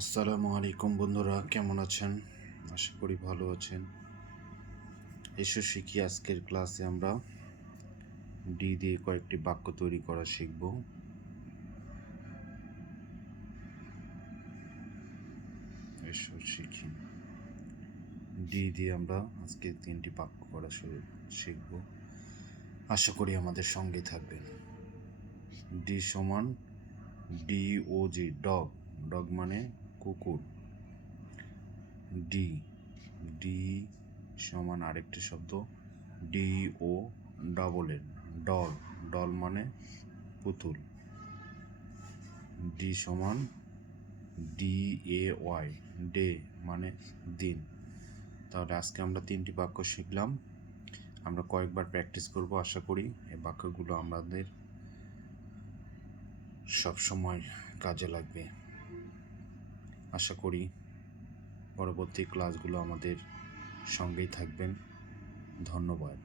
আসসালামু আলাইকুম বন্ধুরা, কেমন আছেন? আশা করি ভালো আছেন। এসো শিখি, আজকের ক্লাসে আমরা ডি দিয়ে কয়েকটি বাক্য তৈরি করা শিখব। এসো শিখি, ডি দিয়ে আমরা আজকে 3টি বাক্য করা শিখব। আশা করি আমাদের সঙ্গে থাকবেন। ডি সমান DOG, ডগ। ডগ মানে কুকুর। ডি ডি সমান আরেকটি শব্দ DO double N, doll. Doll মানে পুতুল। ডি সমান DAY, ডে মানে দিন। তাহলে আজকে আমরা 3টি বাক্য শিখলাম। আমরা কয়েকবার প্র্যাকটিস করব। আশা করি এই বাক্যগুলো আমাদের সবসময় কাজে লাগবে। আশা করি পরবর্তী ক্লাসগুলো আমাদের সঙ্গেই থাকবেন। ধন্যবাদ।